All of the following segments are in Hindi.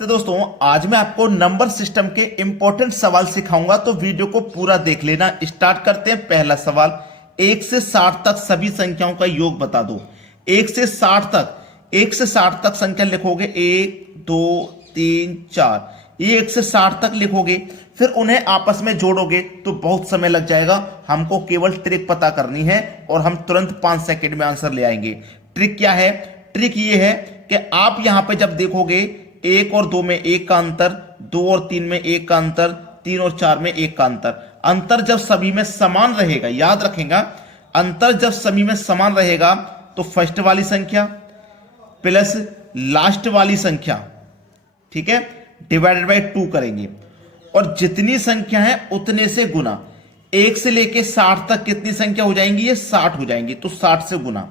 तो दोस्तों आज मैं आपको नंबर सिस्टम के इंपॉर्टेंट सवाल सिखाऊंगा, तो वीडियो को पूरा देख लेना। स्टार्ट करते हैं। पहला सवाल, 1 से 60 तक सभी संख्याओं का योग बता दो। 1 से 60 तक संख्या लिखोगे, 1 2 3 4, ये 1 से 60 तक लिखोगे, फिर उन्हें आपस में जोड़ोगे तो बहुत समय लग जाएगा। हमको केवल ट्रिक पता करनी है और हम तुरंत 5 सेकंड में आंसर ले आएंगे। ट्रिक क्या है? ट्रिक ये है कि आप यहां पे जब देखोगे 1 और 2 में 1 का अंतर, 2 और 3 में 1 का अंतर, 3 और 4 में 1 का अंतर जब सभी में समान रहेगा, याद रखेगा, अंतर जब सभी में समान रहेगा तो फर्स्ट वाली संख्या प्लस लास्ट वाली संख्या, ठीक है, डिवाइडेड बाय 2 करेंगे और जितनी संख्या है उतने से गुना। 1 से लेके 60 तक कितनी संख्या हो जाएंगी? ये 60 हो जाएंगी, तो 60 से गुना।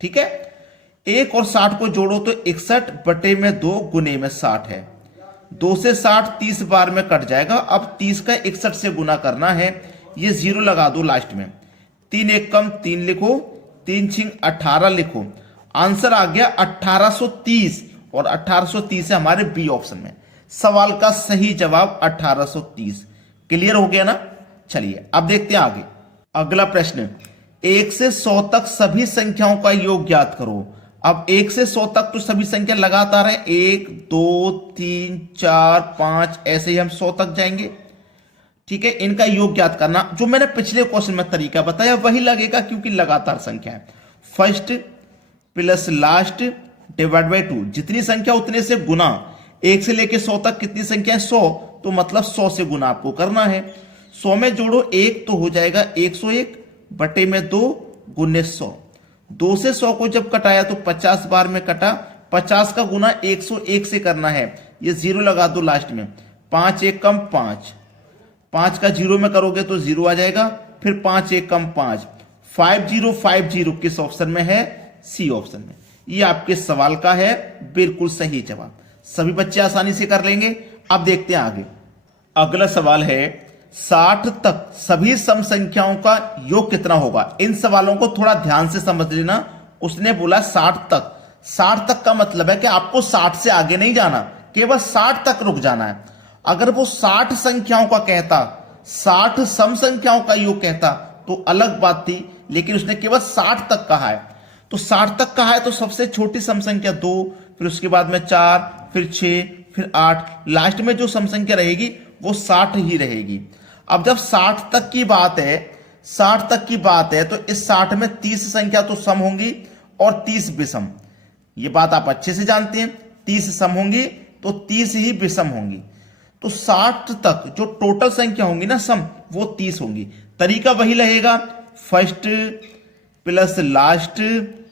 ठीक है, 1 और 60 को जोड़ो तो 61 बटे में 2 गुने में 60 है। 2 से 60 30 बार में कट जाएगा। अब 30 का 61 से गुना करना है, ये 0 लगा दो लास्ट में। 3 1 कम 3 लिखो, 3 6 18 लिखो। आंसर आ गया 1830 और 1830 है हमारे बी ऑप्शन में। सवाल का सही जवाब 1830। क्लियर हो गया ना? चलिए अब देखते हैं आगे। अगला प्रश्न, 1 से 100 तक सभी संख्याओं का योग ज्ञात करो। अब 1 से 100 तक तो सभी संख्या लगातार है, 1 2 3 4 5, ऐसे ही हम 100 तक जाएंगे। ठीक है, इनका योग ज्ञात करना जो मैंने पिछले क्वेश्चन में तरीका बताया वही लगेगा, क्योंकि लगातार संख्या है। First plus last divide by 2, जितनी संख्या उतने से गुना। 1 से लेके 100 तक कितनी संख्या है? 100, तो मतलब 100 से गुना आपको करना है। 100 में जोड़ो 1 तो हो जाएगा 101 बटे में 2 गुने 100। 2 से 100 को जब कटाया तो 50 बार में कटा। 50 का गुना 101 से करना है, ये 0 लगा दो लास्ट में। 5 1 कम 5, 5 का 0 में करोगे तो 0 आ जाएगा। फिर 5 1 कम 5, 5050 किस ऑप्शन में है? सी ऑप्शन में। ये आपके सवाल का है बिल्कुल सही जवाब। सभी बच्चे आसानी से कर लेंगे। अब देखते हैं आगे। अगला सवाल है, 60 तक सभी सम संख्याओं का योग कितना होगा? इन सवालों को थोड़ा ध्यान से समझ लेना। उसने बोला 60 तक। 60 तक का मतलब है कि आपको 60 से आगे नहीं जाना, केवल 60 तक रुक जाना है। अगर वो 60 संख्याओं का कहता, 60 सम संख्याओं का योग कहता तो अलग बात थी, लेकिन उसने केवल 60 तक कहा है। तो 60 तक कहा है तो सबसे छोटी सम संख्या 2, फिर उसके बाद में 4, फिर 6, फिर 8, लास्ट में जो सम संख्या रहेगी वो 60 ही रहेगी। अब जब 60 तक की बात है, 60 तक की बात है, तो इस 60 में 30 संख्या तो सम होंगी और 30 विषम। ये बात आप अच्छे से जानते हैं, 30 सम होंगी तो 30 ही विषम होंगी। तो 60 तक जो टोटल संख्या होंगी ना सम, वो 30 होंगी। तरीका वही लगेगा, first plus last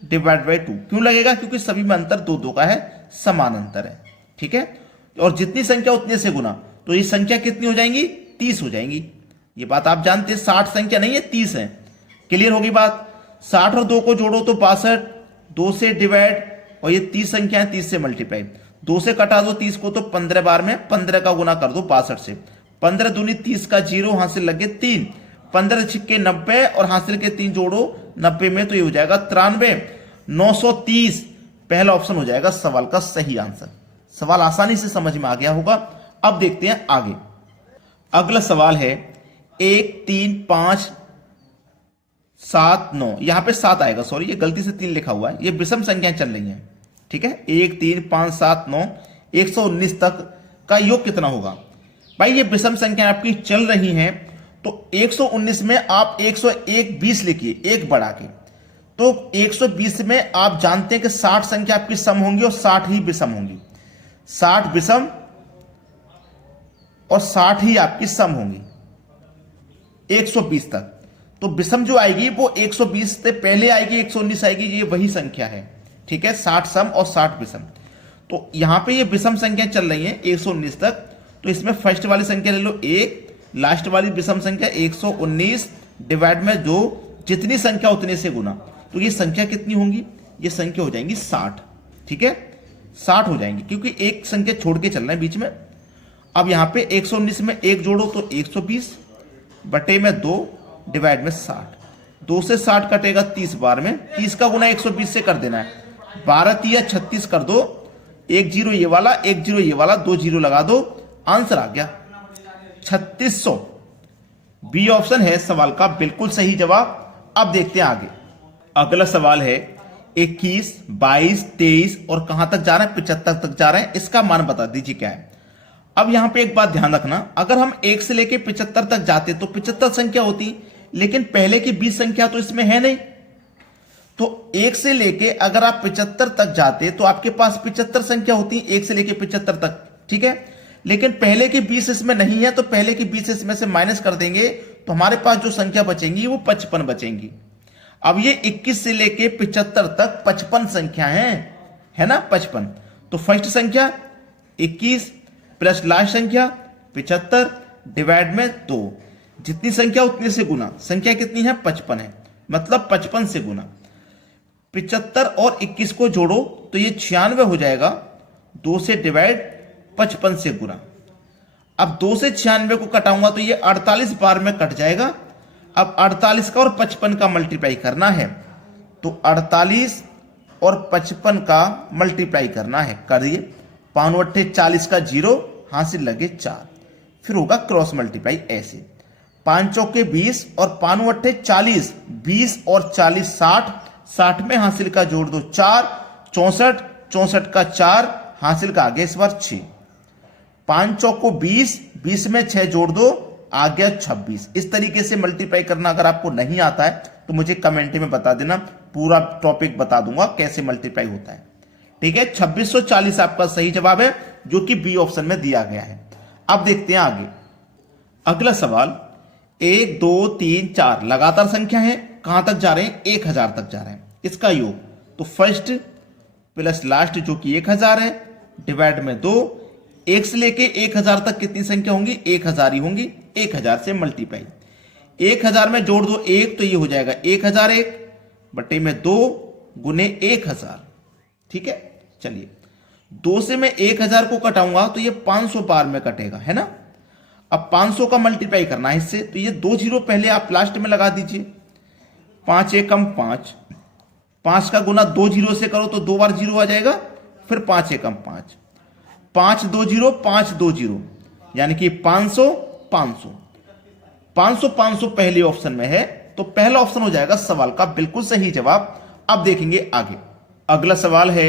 divide by 2। क्यों लगेगा? क्योंकि सभी में अंतर 2 2 का है, समान अंतर है। ठीक है, और जितनी संख्या उतने से गुना, तो ये संख्या कितनी हो जाएंगी? 30 हो जाएंगी। ये बात आप जानते हैं, 60 संख्या नहीं है, 30 है। क्लियर होगी बात? 60 और 2 को जोड़ो तो 62, 2 से डिवाइड, और ये 30 संख्या है, 30 से मल्टीप्लाई। 2 से कटा दो 30 को तो 15 बार में 15 का गुना कर दो 62 से। 15 दूनी 30 का 0, हासिल लगे 3, 15 छिक्के 90 और हासिल के 3 जोड़ो 90 में, तो ये हो जाएगा 93, 930। पहला ऑप्शन हो जाएगा सवाल का सही आंसर। सवाल आसानी से समझ में आ गया होगा। अब देखते हैं आगे। अगला सवाल है, 1 3 5 7 9, यहां पे 7 आएगा, सॉरी ये गलती से 3 लिखा हुआ है, ये विषम संख्याएं चल रही हैं। ठीक है, 1 3 5 7 9, 119 तक का योग कितना होगा? भाई ये विषम संख्या आपकी चल रही हैं, तो 119 में आप 101 20 लिखिए, एक बढ़ा के। तो 120 में आप जानते हैं कि 60 संख्या आपकी सम होंगी और 60 ही विषम होंगी। 60 विषम और 60 ही आपकी सम होंगी 120 तक। तो विषम जो आएगी वो 120 से पहले आएगी, 119 आएगी, ये वही संख्या है। ठीक है, 60 सम और 60 विषम। तो यहां पे ये विषम संख्या चल रही है 119 तक, तो इसमें फर्स्ट वाली संख्या ले लो 1, लास्ट वाली विषम संख्या 119 डिवाइड में 2, जितनी संख्या उतने से गुना। तो ये संख्या कितनी होंगी? ये संख्या हो जाएंगी 60। ठीक है, 60 हो जाएंगी, क्योंकि एक संख्या छोड़ के चलना है बीच में। अब यहां पे 119 में 1 जोड़ो तो 120 बटे में 2 डिवाइड में 60। 2 से 60 कटेगा 30 बार में, 30 का गुना 120 से कर देना है। 12 3 36 कर दो, एक जीरो ये वाला, एक जीरो ये वाला, 2 जीरो लगा दो, आंसर आ गया 3600। बी ऑप्शन है सवाल का बिल्कुल सही जवाब। अब देखते हैं आगे। अगला सवाल है 21, 22, 23 और कहां तक जा रहे हैं, 75 तक जा रहे हैं। इसका मान बता दीजिए क्या है। अब यहां पे एक बात ध्यान रखना, अगर हम 1 से लेके 75 तक जाते तो 75 संख्या होती, लेकिन पहले की 20 संख्या तो इसमें है नहीं। तो 1 से लेके अगर आप 75 तक जाते तो आपके पास 75 संख्या होती 1 से लेके 75 तक, ठीक है। लेकिन पहले की 20 इसमें नहीं है, तो पहले की 20 इसमें से माइनस कर देंगे तो हमारे पास जो संख्या बचेंगी वो 55 बचेंगी। अब ये 21 से लेके 75 तक 55 संख्या है ना, 55। तो फर्स्ट संख्या 21 प्लस लास्ट संख्या 75 डिवाइड में 2, जितनी संख्या उतने से गुना। संख्या कितनी है, 55 है, मतलब 55 से गुना। 75 और 21 को जोड़ो तो ये 96 हो जाएगा, 2 से डिवाइड 55 से गुना। अब 2 से 96 को कटाऊंगा तो ये 48 बार में कट जाएगा। अब 48 का और 55 का मल्टीप्लाई करना है, तो 48 और 55 का मल्टीप्लाई करना है, करिए। 5 अट्ठे 40 का 0, हासिल लगे 4, फिर होगा क्रॉस मल्टीप्लाई ऐसे। 5 चौके 20 और 5 अट्ठे 40, 20 और 40 60, 60 में हासिल का जोड़ दो 4, 64, 64 का 4, हासिल का आ गया इस बार 6। 5 चौको 20, 20 में 6 जोड़ दो, आ गया 26। इस तरीके से मल्टीप्लाई करना अगर आपको नहीं आता है तो मुझे कमेंट में बता देना, पूरा टॉपिक बता दूंगा कैसे मल्टीप्लाई होता है, ठीक है। 2640 आपका सही जवाब है, जो कि बी ऑप्शन में दिया गया है। अब देखते हैं आगे। अगला सवाल 1 2 3 4 लगातार संख्या है, कहां तक जा रहे हैं, 1000 तक जा रहे हैं। इसका योग तो फर्स्ट प्लस लास्ट जो कि 1000 है, डिवाइड में 2। 1 से लेके 1000 तक कितनी संख्या होंगी, 1000 ही होंगी। 1000 से मल्टीप्लाई, 1000 में जोड़ दो 1 तो ये हो जाएगा 1001 बटे में 2 गुने 1000, ठीक है। चलिए 2 से मैं 1000 को कटाऊंगा तो ये 500 बार में कटेगा, है ना। अब 500 का मल्टीप्लाई करना है इससे, तो ये 2 जीरो पहले आप लास्ट में लगा दीजिए। 5 एकम 5, 5 का गुना 2 जीरो से करो तो 2 बार जीरो आ जाएगा, फिर 5 एकम 5, 5 2 जीरो 5 2 जीरो, यानी कि 500 500 500 500 पहले ऑप्शन में है, तो पहला ऑप्शन हो जाएगा सवाल का बिल्कुल सही जवाब। अब देखेंगे आगे। अगला सवाल है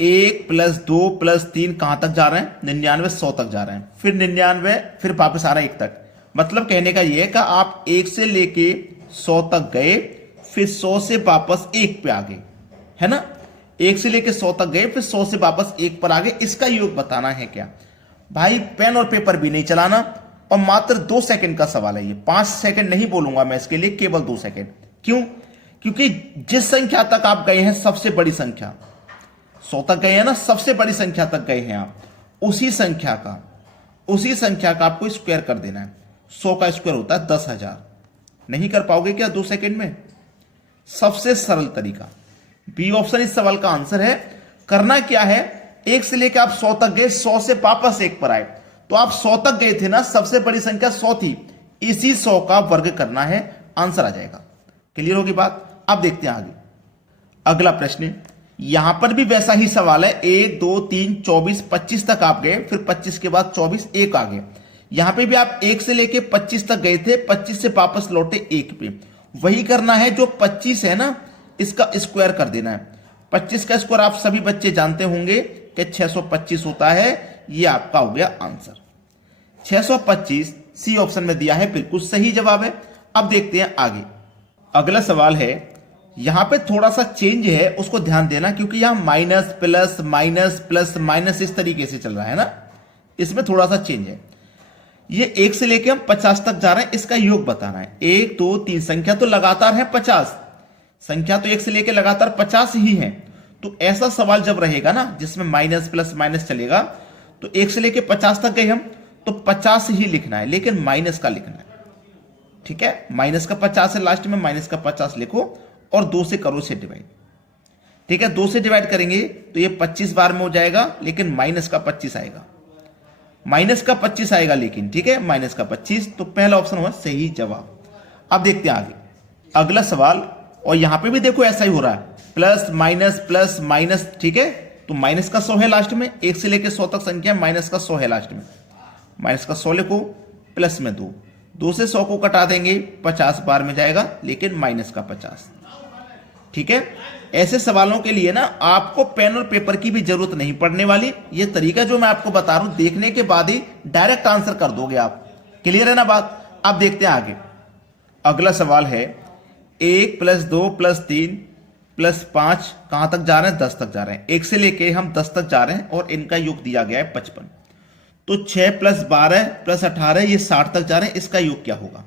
1 प्लस 2 प्लस 3 कहां तक जा रहे हैं, 99 100 तक जा रहे हैं, फिर 99 फिर वापस आ रहा है 1 तक। मतलब कहने का यह है कि आप 1 से लेके 100 तक गए, फिर 100 से वापस 1 पे आ गए, है ना। 1 से लेके 100 तक गए, फिर 100 से वापस 1 पर आ गए। इसका योग बताना है क्या भाई, पेन और पेपर भी नहीं चलाना, और मात्र 2 सेकंड का सवाल है ये। 5 सेकंड नहीं बोलूंगा मैं इसके लिए, केवल 2 सेकंड। क्यों, क्योंकि जिस संख्या तक आप गए हैं सबसे बड़ी संख्या 100 तक गए हैं ना, सबसे बड़ी संख्या तक गए हैं आप, उसी संख्या का आपको स्क्वायर कर देना है। 100 का स्क्वायर होता है 10,000। नहीं कर पाओगे क्या 2 सेकंड में? सबसे सरल तरीका बी ऑप्शन इस सवाल का आंसर है। करना क्या है, 1 से लेकर आप 100 तक गए, 100 से वापस 1 पर आए, तो आप 100 तक गए थे ना, सबसे बड़ी संख्या 100 थी, इसी 100 का वर्ग करना है, आंसर आ जाएगा। क्लियर होगी बात। अब देखते हैं आगे। अगला प्रश्न, यहां पर भी वैसा ही सवाल है। 1 2 3 24 25 तक आप गए, फिर 25 के बाद 24 1 आ गए। यहां पे भी आप 1 से लेके 25 तक गए थे, 25 से वापस लौटे 1 पे। वही करना है, जो 25 है ना, इसका स्क्वायर कर देना है। 25 का स्क्वायर आप सभी बच्चे जानते होंगे कि 625 होता है। ये आपका हो गया आंसर 625, सी ऑप्शन में दिया है, बिल्कुल सही जवाब है। अब देखते हैं आगे। अगला सवाल है, यहां पे थोड़ा सा चेंज है, उसको ध्यान देना, क्योंकि यहां minus plus minus plus minus इस तरीके से चल रहा है ना, इसमें थोड़ा सा चेंज है। ये 1 से लेके हम 50 तक जा रहे हैं, इसका योग बताना है। 1 2 3 संख्या तो लगातार है 50, संख्या तो 1 से लेके लगातार 50 ही है। तो ऐसा सवाल जब रहेगा ना जिसमें माइनस प्लस माइनस चलेगा, तो 1 से लेके 50 तक गए हम, तो 50 ही लिखना है, लेकिन माइनस का लिखना है, ठीक है। माइनस का 50 है, लास्ट में माइनस का 50 लिखो और 2 से करो से डिवाइड, ठीक है। 2 से डिवाइड करेंगे तो ये 25 बार में हो जाएगा, लेकिन माइनस का 25 आएगा, माइनस का 25 आएगा, लेकिन ठीक है, माइनस का 25। तो पहला ऑप्शन हुआ सही जवाब। अब देखते हैं आगे। अगला सवाल, और यहां पे भी देखो ऐसा ही हो रहा है, प्लस माइनस, ठीक है। तो माइनस का 100 है लास्ट में, 1 से लेकर 100 तक संख्या माइनस का 100 है लास्ट में, माइनस का 100 लिखो, प्लस में 2 से 100 को कटा देंगे 50 बार में जाएगा, लेकिन माइनस का 50। ठीक है, ऐसे सवालों के लिए ना आपको पेन और पेपर की भी जरूरत नहीं पड़ने वाली। ये तरीका जो मैं आपको बता रहा हूं, देखने के बाद ही डायरेक्ट आंसर कर दोगे आप। क्लियर है ना बात? अब देखते हैं आगे। अगला सवाल है 1 + 2 + 3 + 5 कहां तक जा रहे हैं? 10 तक जा रहे हैं। 1 से लेके हम 10 तक जा रहे हैं और इनका योग दिया गया है 55। तो 6 + 12 + 18 ये 60 तक जा रहे हैं, इसका योग क्या होगा?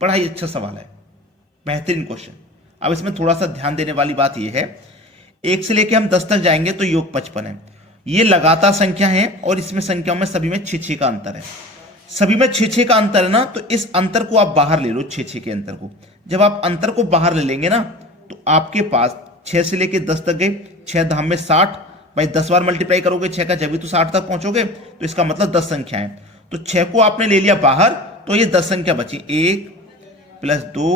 बड़ा ही अच्छा सवाल है, बेहतरीन क्वेश्चन। अब इसमें थोड़ा सा ध्यान देने वाली बात यह है, 1 से लेके हम 10 तक जाएंगे तो योग 55 है। ये लगातार संख्या है और इसमें संख्याओं में सभी में 6-6 का अंतर है। सभी में 6-6 का अंतर है ना, तो इस अंतर को आप बाहर ले लो, 6-6 के अंतर को। जब आप अंतर को बाहर ले लेंगे ना, तो आपके पास 6 से लेके 10 तक गए, 6 धाम में 60, भाई 10 बार मल्टीप्लाई करोगे 6 का, जब भी तो 60 तक पहुंचोगे। तो इसका मतलब 10 संख्याएं, तो 6 को आपने ले लिया बाहर, तो ये 10 संख्या बची। 1 + 2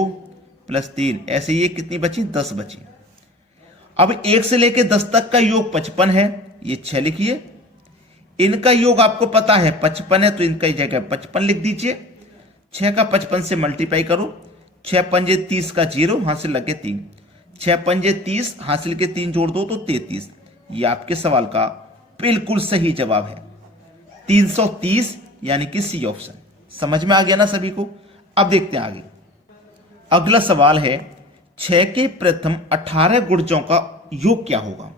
+ 3, ऐसे ये कितनी बची? 10 बची। अब 1 से लेके 10 तक का योग 55 है, ये 6 लिखिए। इनका योग आपको पता है 55 है, तो इनका जगह 55 लिख दीजिए। 6 का 55 से मल्टीप्लाई करो, 6 पंजे 30 का 0, हासिल लगे 3, 6 पंजे 30, हासिल के 3 जोड़ दो तो 33। ये आपके सवाल का बिल्कुल सही जवाब है, 330, यानी कि सी ऑप्शन। समझ में आ गया ना सभी को? अब देखते हैं आगे। अगला सवाल है 6 के प्रथम 18 गुणजों का योग क्या होगा?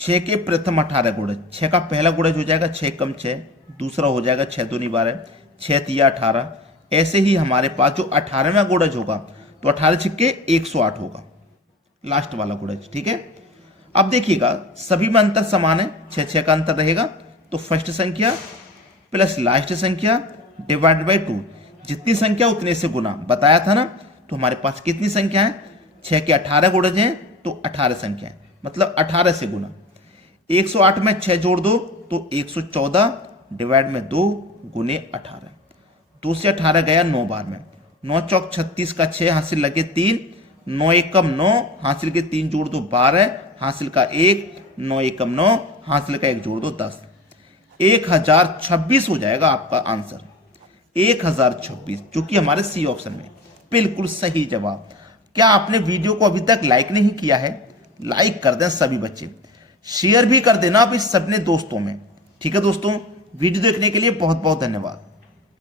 6 के प्रथम 18 गुणज, 6 का पहला गुणज हो जाएगा 6 × 6, दूसरा हो जाएगा 6 दूनी 12, 6 तिया 18। ऐसे ही हमारे पास जो 18वां गुणज होगा तो 18 छिक्के 108 होगा, लास्ट वाला गुणज। ठीक है, अब देखिएगा सभी में अंतर समान है, 6-6 का अंतर रहेगा। तो फर्स्ट संख्या प्लस लास्ट संख्या डिवाइड बाई 2, जितनी संख्या उतने से गुना, बताया था ना। तो हमारे पास कितनी संख्या है? 6 के 18 गुणज हैं, तो 18 संख्या है, मतलब 18 से गुना। 108 में 6 जोड़ दो तो 114 डिवाइड में 2 गुने 18। 2 से 18 गया 9 बार में, 9 चौक 36 का 6, हासिल लगे 3, 9 एकम 9, हासिल के 3 जोड़ दो 12, हासिल का 1, 9 एकम 9, हासिल का 1 जोड़ दो 10। 1026 हो जाएगा आपका आंसर, 1026, जो कि हमारे सी ऑप्शन में बिल्कुल सही जवाब। क्या आपने वीडियो को अभी तक लाइक नहीं किया है? लाइक कर दें सभी बच्चे, शेयर भी कर देना अपने सपने दोस्तों में। ठीक है दोस्तों, वीडियो देखने के लिए बहुत बहुत धन्यवाद।